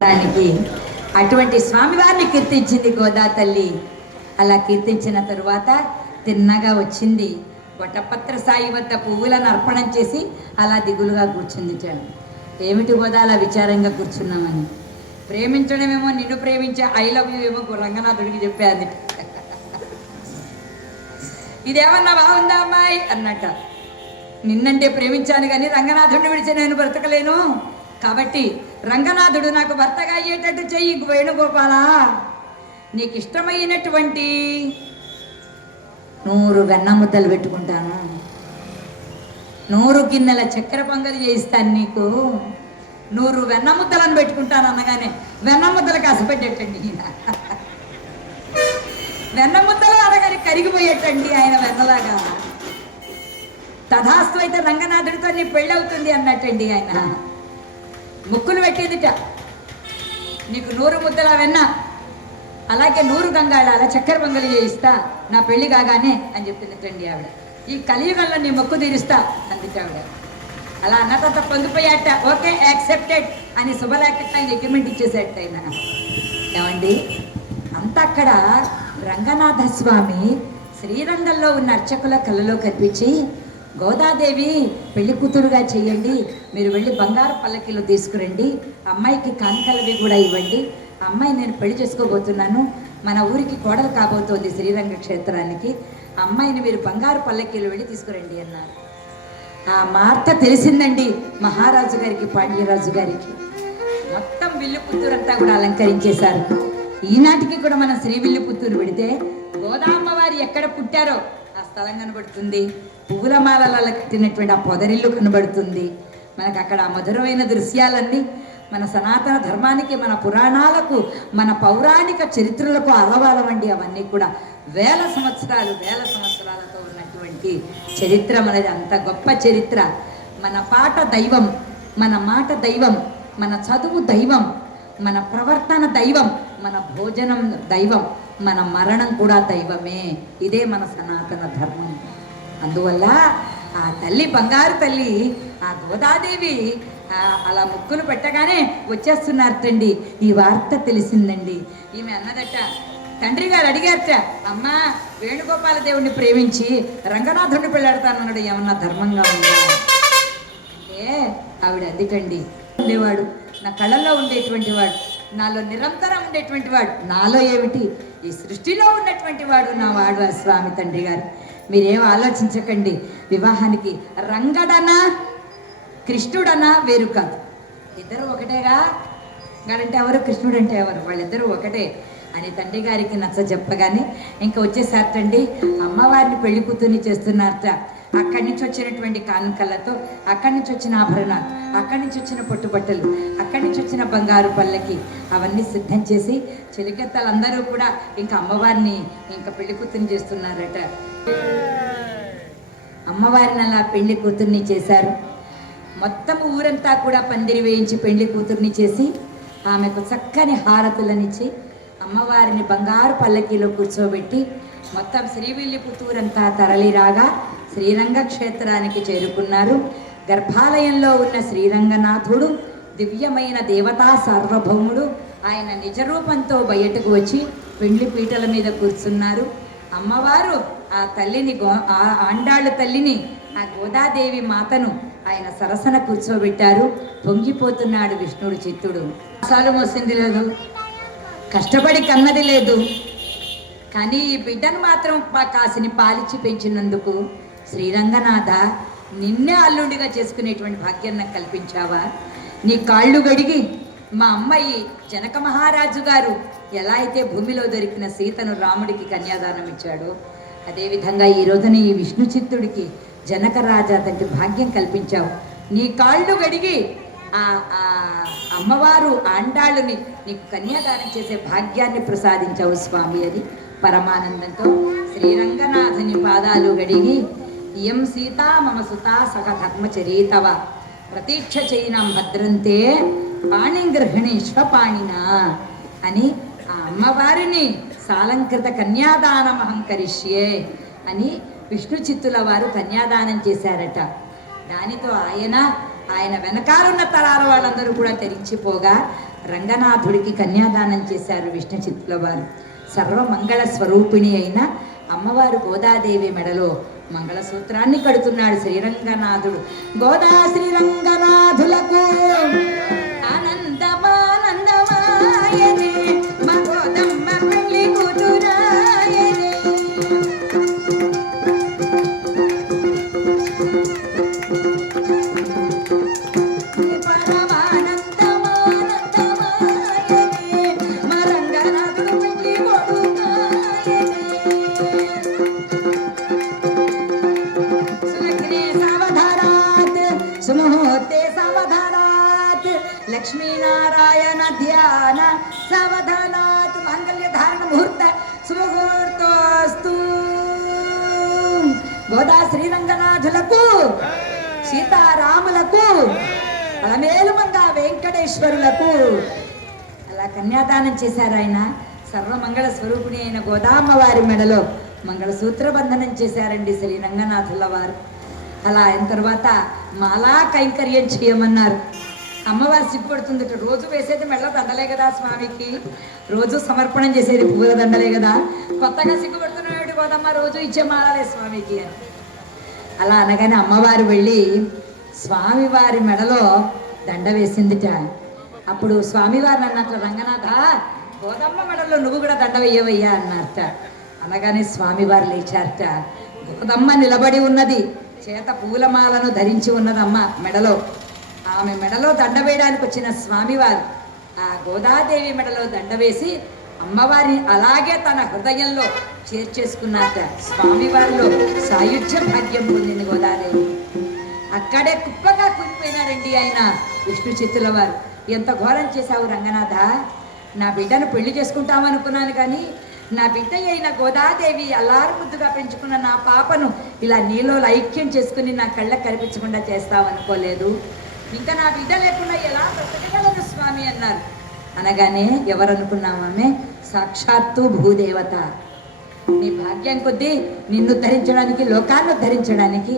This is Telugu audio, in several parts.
దానికి అటువంటి స్వామివారిని కీర్తించింది గోదా తల్లి. అలా కీర్తించిన తరువాత తిన్నగా వచ్చింది. వటపత్ర సాయి వద్ద పువ్వులను అర్పణం చేసి అలా దిగులుగా కూర్చుంది. ఏమిటి గోదా అలా విచారంగా కూర్చున్నామని. ప్రేమించడమేమో నిన్ను ప్రేమించే ఐ లవ్ యూ ఏమో రంగనాథుడికి చెప్పేది. ఇదేమన్నా బాగుందా అమ్మాయి అన్నట్ట. నిన్నంటే ప్రేమించాను కానీ రంగనాథుడిని విడిచి నేను బ్రతకలేను, కాబట్టి రంగనాథుడు నాకు భర్తగా అయ్యేటట్టు చెయ్యి వేణుగోపాల. నీకు ఇష్టమైనటువంటి 100 వెన్న ముద్దలు పెట్టుకుంటాను, 100 గిన్నెల చక్కెర పొంగలి చేయిస్తాను, నీకు 100 వెన్న ముద్దలను పెట్టుకుంటాను అనగానే వెన్న ముద్దలు కసపెట్టేటండి ఈయన. వెన్న ముద్దలు అనగానే కరిగిపోయేటండి ఆయన వెన్నలాగా. తథాస్తు అయితే రంగనాథుడితో నీ పెళ్ళవుతుంది అన్నట్టండి ఆయన. ముక్కులు పెట్టేదిట, నీకు 100 ముద్దల వెన్న, అలాగే 100 గంగాళాల చక్కెర పొంగలి చేయిస్తా నా పెళ్లి కాగానే అని చెప్పిందిటండి ఆవిడ. ఈ కలియుగంలో నీ మొక్కు తీరుస్తా అందుకే ఆవిడ. అలా అన్న తర్వాత పొంగిపోయాట. ఓకే యాక్సెప్టెడ్ అని శుభలేఖ ఆయన అగ్రిమెంట్ ఇచ్చేసేట ఆయన. ఏమండి అంత అక్కడ రంగనాథ స్వామి శ్రీరంగంలో ఉన్న అర్చకుల కళ్ళలో కనిపించి, గోదాదేవి పెళ్లి కూతురుగా చెయ్యండి, మీరు వెళ్ళి బంగారు పల్లకిలో తీసుకురండి, అమ్మాయికి కాంకలవి కూడా ఇవ్వండి, అమ్మాయి నేను పెళ్లి చేసుకోబోతున్నాను, మన ఊరికి కోడలు కాబోతోంది శ్రీరంగ క్షేత్రానికి, అమ్మాయిని మీరు బంగారు పల్లకీలో వెళ్ళి తీసుకురండి అన్నారు. ఆ వార్త తెలిసిందండి మహారాజు గారికి, పాండ్యరాజు గారికి. మొత్తం విల్లుపుత్తూరంతా కూడా అలంకరించేశారు. ఈనాటికి కూడా మనం శ్రీ విల్లుపుత్తూరు పెడితే గోదామ్మవారు ఎక్కడ పుట్టారో ఆ స్థలం కనబడుతుంది, పువ్వుల మాలల కట్టినటువంటి ఆ పొదరిల్లు కనబడుతుంది మనకు. అక్కడ ఆ మధురమైన దృశ్యాలన్నీ మన సనాతన ధర్మానికి, మన పురాణాలకు, మన పౌరాణిక చరిత్రలకు అలవాలమండి. అవన్నీ కూడా వేల సంవత్సరాలతో ఉన్నటువంటి చరిత్ర మనది. అంత గొప్ప చరిత్ర. మన పాట దైవం, మన మాట దైవం, మన చదువు దైవం, మన ప్రవర్తన దైవం, మన భోజనం దైవం, మన మరణం కూడా దైవమే. ఇదే మన సనాతన ధర్మం. అందువల్ల ఆ తల్లి, బంగారు తల్లి, ఆ గోదాదేవి అలా ముక్కులు పెట్టగానే వచ్చేస్తున్నారటండి. ఈ వార్త తెలిసిందండి. ఈమె అన్నదట, తండ్రి గారు అడిగారట, అమ్మా వేణుగోపాల దేవుడిని ప్రేమించి రంగనాథుడిని పెళ్ళాడతానన్నాడు, ఏమన్నా ధర్మంగా ఉందా అంటే ఆవిడ అందుకండి, ఉండేవాడు నా కళ్ళల్లో ఉండేటువంటి వాడు, నాలో నిరంతరం ఉండేటువంటి వాడు, నాలో ఏమిటి ఈ సృష్టిలో ఉన్నటువంటి వాడు నా వాడు ఆ స్వామి. తండ్రి గారు మీరేం ఆలోచించకండి, వివాహానికి రంగడనా కృష్ణుడనా వేరు కాదు, ఇద్దరు ఒకటేగా. గారంటే ఎవరు, కృష్ణుడు అంటే ఎవరు, వాళ్ళిద్దరూ ఒకటే అని తండ్రి గారికి నచ్చ చెప్పగానే ఇంకా వచ్చేసారటండి. అమ్మవారిని పెళ్లి కూతుర్ని చేస్తున్నారట. అక్కడి నుంచి వచ్చినటువంటి కానుకలతో, అక్కడి నుంచి వచ్చిన ఆభరణాలు, అక్కడి నుంచి వచ్చిన పట్టుబట్టలు, అక్కడి నుంచి వచ్చిన బంగారు పల్లకి అవన్నీ సిద్ధం చేసి చెలికత్తలందరూ కూడా ఇంకా అమ్మవారిని ఇంకా పెళ్లి కూతుర్ని చేస్తున్నారట. అమ్మవారిని అలా పెళ్లి కూతుర్ని చేశారు. మొత్తం ఊరంతా కూడా పందిరి వేయించి పెళ్లి కూతుర్ని చేసి ఆమెకు చక్కని హారతులనిచ్చి అమ్మవారిని బంగారు పల్లకీలో కూర్చోబెట్టి మొత్తం శ్రీవిల్లిపుత్తూరంతా తరలిరాగా శ్రీరంగ క్షేత్రానికి చేరుకున్నారు. గర్భాలయంలో ఉన్న శ్రీరంగనాథుడు దివ్యమైన దేవతా సార్వభౌముడు. ఆయన నిజరూపంతో బయటకు వచ్చి పెండ్లి పీటల మీద కూర్చున్నారు. అమ్మవారు ఆ తల్లిని, ఆండాళ్ళు తల్లిని, ఆ గోదాదేవి మాతను ఆయన సరసన కూర్చోబెట్టారు. పొంగిపోతున్నాడు విష్ణుడు చిత్తుడు. సాలు మోసింది లేదు, కష్టపడి కన్నది లేదు, కానీ ఈ బిడ్డను మాత్రం కాసిని పాలిచ్చి పెంచినందుకు శ్రీరంగనాథ నిన్నే అల్లుడిగా చేసుకునేటువంటి భాగ్యం నాకు కల్పించావా? నీ కాళ్ళు గడిగి మా అమ్మాయి జనక మహారాజు గారు ఎలా అయితే భూమిలో దొరికిన సీతను రాముడికి కన్యాదానం ఇచ్చాడో, అదేవిధంగా ఈ రోజున ఈ విష్ణు చిత్తుడికి జనక రాజా తండ్రి భాగ్యం కల్పించావు. నీ కాళ్ళు గడిగి ఆ అమ్మవారు ఆండాళ్ళుని నీకు కన్యాదానం చేసే భాగ్యాన్ని ప్రసాదించావు స్వామి అని పరమానందంతో శ్రీరంగనాథుని పాదాలు గడిగి, ఇయం సీతా మమ సుతా సహ ధర్మచరీతవ ప్రతీక్ష చైనం భద్రంతే పాణిగృహిణీశ్వ పాణినా అని ఆ అమ్మవారిని సాలంకృత కన్యాదానమహం కరిష్యే అని విష్ణు చిత్తుల వారు కన్యాదానం చేశారట. దానితో ఆయన వెనకాలన్న తరాల వాళ్ళందరూ కూడా తెరించిపోగా రంగనాథుడికి కన్యాదానం చేశారు విష్ణు చిత్తుల వారు. సర్వమంగళ స్వరూపిణి అయిన అమ్మవారు గోదాదేవి మెడలో మంగళసూత్రాన్ని కడుతున్నాడు శ్రీరంగనాథుడు. గోదా శ్రీరంగనాథులకు ఆనందమానందమాయనే మా గోదమ్మ పెళ్లి కూతురాయనే. సుముహూర్తే సావధానాత్ లక్ష్మీనారాయణ ధ్యాన సావధానాత్ మాంగళ్య ధారణ ముహూర్త సుముహూర్తోస్తు. గోదా శ్రీరంగనాథులకు సీతారాములకు అలమేలుమంగా వెంకటేశ్వరులకు అలా కన్యాదానం చేశారు ఆయన. సర్వమంగళ స్వరూపిణి అయిన గోదామ్మవారి మెడలో మంగళసూత్ర బంధనం చేశారండి శ్రీరంగనాథుల వారు. అలా అయిన తర్వాత మాలా కైంకర్యం చేయమన్నారు. అమ్మవారు సిగ్గుపడుతుందట. రోజు వేసేది మెడలో దండలే కదా స్వామికి, రోజు సమర్పణం చేసేది పువ్వుల దండలే కదా, కొత్తగా సిగ్గుపడుతున్నాడు గోదమ్మ రోజు ఇచ్చే మాలలే స్వామికి అని. అలా అనగానే అమ్మవారు వెళ్ళి స్వామివారి మెడలో దండ వేసిందిట. అప్పుడు స్వామివారిని అన్నట్టు, రంగనాథ గోదమ్మ మెడలో నువ్వు కూడా దండ వేయవయ్యా అన్నారట. అనగానే స్వామివారు లేచారట. గోదమ్మ నిలబడి ఉన్నది, చేత పూలమాలను ధరించి ఉన్నదమ్మ మెడలో. ఆమె మెడలో దండ వేయడానికి వచ్చిన స్వామివారు ఆ గోదాదేవి మెడలో దండ వేసి అమ్మవారిని అలాగే తన హృదయంలో చేర్చేసుకున్నారట. స్వామివారిలో సాయుధ్య భాగ్యం పొందింది గోదాదేవి. అక్కడే కుప్పగా కూలిపోయినారండి ఆయన విష్ణు చిత్తుల వారు. ఎంత ఘోరం చేశావు రంగనాథ, నా బిడ్డను పెళ్లి చేసుకుంటామనుకున్నాను కానీ నా బిడ్డ అయిన గోదాదేవి అల్లారు ముద్దుగా పెంచుకున్న నా పాపను ఇలా నీలో ఐక్యం చేసుకుని నా కళ్ళకు కనిపించకుండా చేస్తావనుకోలేదు. ఇంకా నా బిడ్డ లేకుండా ఎలా బ్రతకగలను స్వామి అన్నారు. అనగానే ఎవరనుకున్నామే, సాక్షాత్తు భూదేవత. నీ భాగ్యం కొద్దీ నిన్ను ధరించడానికి, లోకాన్ని ధరించడానికి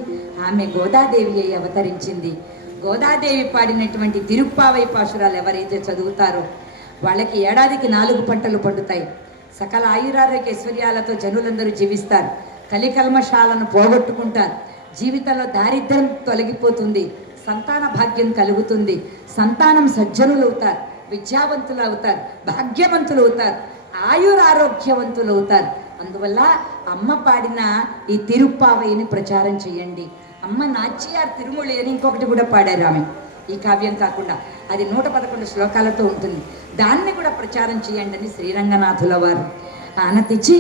ఆమె గోదాదేవి అయి అవతరించింది. గోదాదేవి పాడినటువంటి తిరుప్పావై పాశురాలు ఎవరైతే చదువుతారో వాళ్ళకి ఏడాదికి 4 పంటలు పండుతాయి. సకల ఆయురారోగ్య ఐశ్వర్యాలతో జనులందరూ జీవిస్తారు. కలికల్మషాలను పోగొట్టుకుంటారు. జీవితంలో దారిద్ర్యం తొలగిపోతుంది. సంతాన భాగ్యం కలుగుతుంది. సంతానం సజ్జనులు అవుతారు, విద్యావంతులు అవుతారు, భాగ్యవంతులు అవుతారు, ఆయురారోగ్యవంతులు అవుతారు. అందువల్ల అమ్మ పాడిన ఈ తిరుప్పావైని ప్రచారం చేయండి. అమ్మ నాచ్యార్ తిరుమూలి అని ఇంకొకటి కూడా పాడారు ఆమె, ఈ కావ్యం కాకుండా. అది 111 శ్లోకాలతో ఉంటుంది. దాన్ని కూడా ప్రచారం చేయండి అని శ్రీరంగనాథుల వారు ఆనతిచ్చి,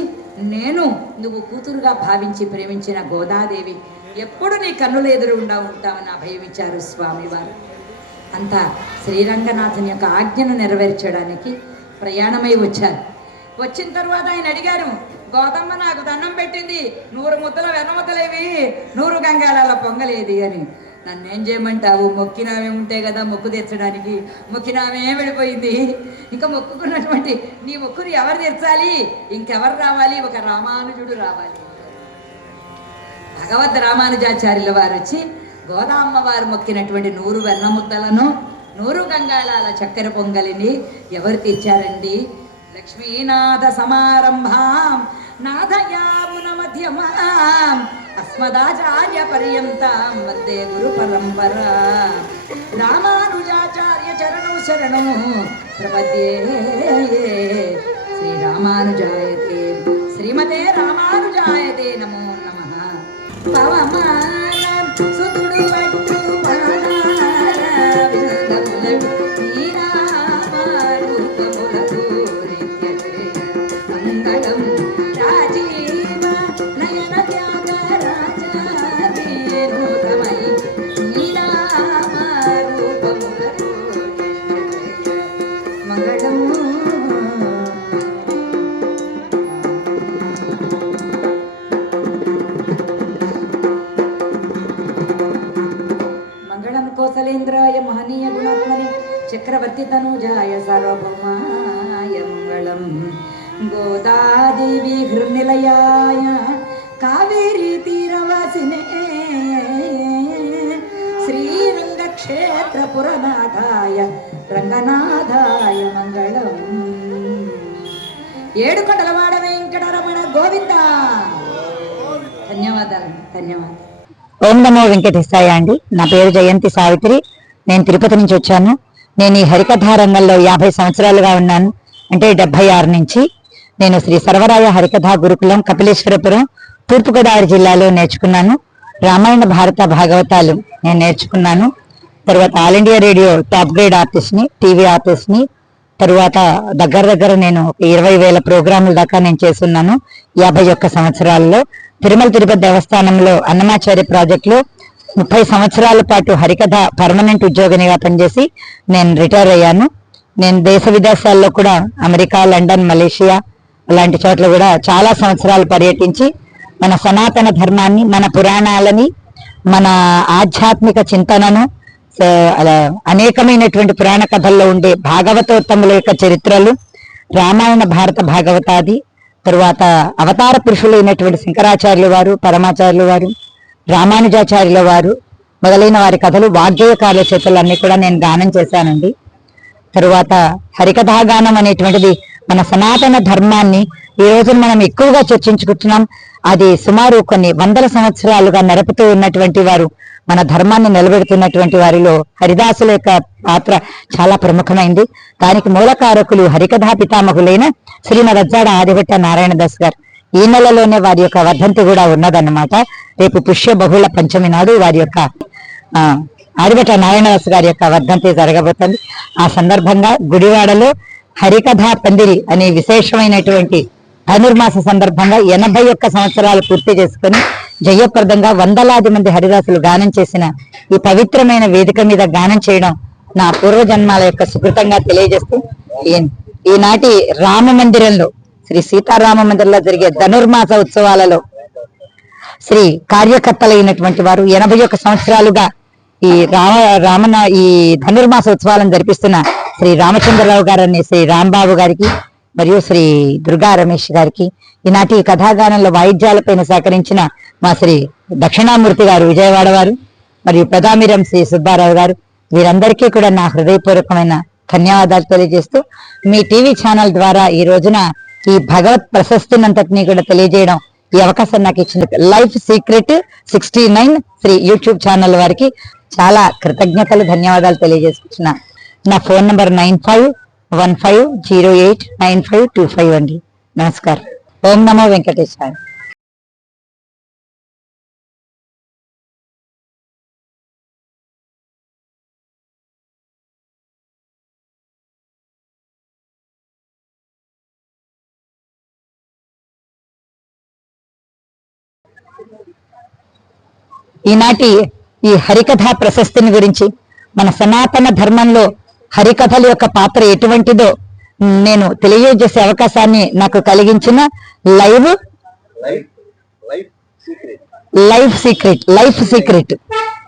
నేను నువ్వు కూతురుగా భావించి ప్రేమించిన గోదాదేవి ఎప్పుడు నీ కన్నుల ఎదురుగుండా ఉంటామని అభయమిచ్చారు స్వామివారు. అంతా శ్రీరంగనాథుని యొక్క ఆజ్ఞను నెరవేర్చడానికి ప్రయాణమై వచ్చారు. వచ్చిన తర్వాత ఆయన అడిగారు, గోదమ్మ నాకు దండం పెట్టింది, 100 ముద్దల వెన్నముద్దలేవి, 100 గంగాళాల పొంగలేది అని. నన్నేం చేయమంటావు, మొక్కినామే ఉంటే కదా మొక్కు తీర్చడానికి, మొక్కినామే వెళ్ళిపోయింది. ఇంకా మొక్కుకున్నటువంటి నీ మొక్కుని ఎవరు తీర్చాలి, ఇంకెవరు రావాలి, ఒక రామానుజుడు రావాలి. భగవద్ రామానుజాచార్యుల వారు వచ్చి గోదామ్మ వారు మొక్కినటువంటి 100 వెన్న ముద్దలను, 100 గంగాళాల చక్కెర పొంగలిని ఎవరు తీర్చారండి? లక్ష్మీనాథ సమారంభాం నాథయామున మధ్యమాం అస్మదాచార్య పర్యంతం వందే గురు పరంపరా. రామానుజాచార్య చరణం శరణం ప్రపద్యే. శ్రీరామానుజాయతే, శ్రీమతే రామానుజాయతే నమో నమః. పవమాన సుతుడు పట్టు కౌసలేంద్రాయ మహనీయ గుణాత్మని చక్రవర్తి తనూజాయ సార్వభౌమాయ మంగళం. గోదాదేవి హృనిలయాయ కావేరీ తీరవాసినే శ్రీరంగక్షేత్ర పురనాథాయ రంగనాథాయ మంగళం. ఏడుకొండలవాడ వెంకటరమణ గోవింద. ధన్యవాదాలు, ధన్యవాదాలు. ఓం నమో వెంకటేశాయ అండి. నా పేరు జయంతి సావిత్రి. నేను తిరుపతి నుంచి వచ్చాను. నేను ఈ హరికథా రంగంలో 50 సంవత్సరాలుగా ఉన్నాను. అంటే 76 నుంచి. నేను శ్రీ సర్వరాయ హరికథా గురుకులం కపిలేశ్వరపురం తూర్పుగోదావరి జిల్లాలో నేర్చుకున్నాను. రామాయణ భారత భాగవతాలు నేను నేర్చుకున్నాను. తర్వాత all India radio top grade artist ని, టీవీ ఆర్టిస్ట్ ని. తరువాత దగ్గర నేను 20,000 ప్రోగ్రాముల దాకా నేను చేస్తున్నాను 51 సంవత్సరాల్లో. తిరుమల తిరుపతి దేవస్థానంలో అన్నమాచార్య ప్రాజెక్ట్ లో 30 సంవత్సరాల పాటు హరికథ పర్మనెంట్ ఉద్యోగినిగా పనిచేసి నేను రిటైర్ అయ్యాను. నేను దేశ విదేశాల్లో కూడా అమెరికా, లండన్, మలేషియా అలాంటి చోట్ల కూడా చాలా సంవత్సరాలు పర్యటించి మన సనాతన ధర్మాన్ని, మన పురాణాలని, మన ఆధ్యాత్మిక చింతనను, అనేకమైనటువంటి పురాణ కథల్లో ఉండే భాగవతోత్తముల యొక్క చరిత్రలు, రామాయణ భారత భాగవతాది, తరువాత అవతార పురుషులైనటువంటి శంకరాచార్యుల వారు, పరమాచార్యుల వారు, రామానుజాచార్యుల వారు మొదలైన వారి కథలు వాగ్గేయకారుల చేతులన్నీ కూడా నేను గానం చేశానండి. తరువాత హరికథాగానం అనేటువంటిది మన సనాతన ధర్మాన్ని ఈ రోజు మనం ఎక్కువగా చర్చించుకుంటున్నాం. అది సుమారు కొన్ని 100 సంవత్సరాలుగా నడుపుతూ ఉన్నటువంటి వారు, మన ధర్మాన్ని నిలబెడుతున్నటువంటి వారిలో హరిదాసుల యొక్క పాత్ర చాలా ప్రముఖమైంది. దానికి మూలకారకులు హరికథా పితామహులైన శ్రీమద్ అజ్జాడ ఆదిభట్ట నారాయణదాస్ గారు. ఈ నెలలోనే వారి యొక్క వర్ధంతి కూడా ఉన్నదన్నమాట. రేపు పుష్య బహుళ పంచమి నాడు వారి యొక్క ఆదిభట్ట నారాయణదాస్ గారి యొక్క వర్ధంతి జరగబోతుంది. ఆ సందర్భంగా గుడివాడలో హరికథా పందిరి అనే విశేషమైనటువంటి ధనుర్మాస సందర్భంగా 81 సంవత్సరాలు పూర్తి చేసుకుని జయప్రదంగా వందలాది మంది హరిదాసులు గానం చేసిన ఈ పవిత్రమైన వేదిక మీద గానం చేయడం నా పూర్వజన్మాల యొక్క సుకృతంగా తెలియజేస్తూ, ఈనాటి రామ మందిరంలో, శ్రీ సీతారామ మందిరంలో జరిగే ధనుర్మాస ఉత్సవాలలో శ్రీ కార్యకర్తలైనటువంటి వారు 81 సంవత్సరాలుగా ఈ ధనుర్మాస ఉత్సవాలను జరిపిస్తున్న శ్రీ రామచంద్రరావు గారని, శ్రీ రాంబాబు గారికి మరియు శ్రీ దుర్గా రమేష్ గారికి, ఈనాటి కథాగానంలో వాయిద్యాలపైన సహకరించిన మా శ్రీ దక్షిణామూర్తి గారు విజయవాడ వారు, మరియు ప్రధామిరం శ్రీ సుబ్బారావు గారు, వీరందరికీ కూడా నా హృదయపూర్వకమైన ధన్యవాదాలు తెలియజేస్తూ, మీ టీవీ ఛానల్ ద్వారా ఈ రోజున ఈ భగవత్ ప్రశస్తినంతటినీ కూడా తెలియజేయడం, ఈ అవకాశం నాకు ఇచ్చిన life secret 69 Shri YouTube channel వారికి చాలా కృతజ్ఞతలు, ధన్యవాదాలు తెలియజేసుకుంటున్నా. నా ఫోన్ నంబర్ 9515089525 అండి. నమస్కారం. ఓం నమో వెంకటేశాయ. ఈనాటి ఈ హరికథా ప్రశస్తిని గురించి, మన సనాతన ధర్మంలో హరికథల యొక్క పాత్ర ఎటువంటిదో నేను తెలియజేసే అవకాశాన్ని నాకు కలిగించిన లైఫ్ సీక్రెట్